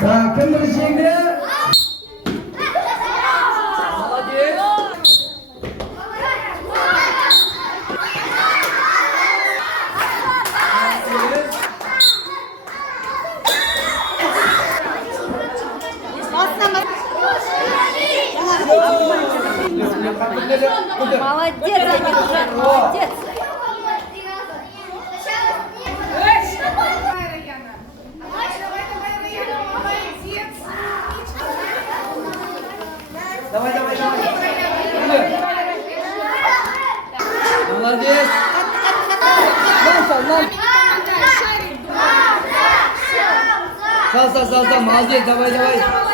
Так, кім жеңді? Молодец. Молодец, Амиржан, молодец. Давай, давай, давай. Молодец. Сал, молодец, давай, давай.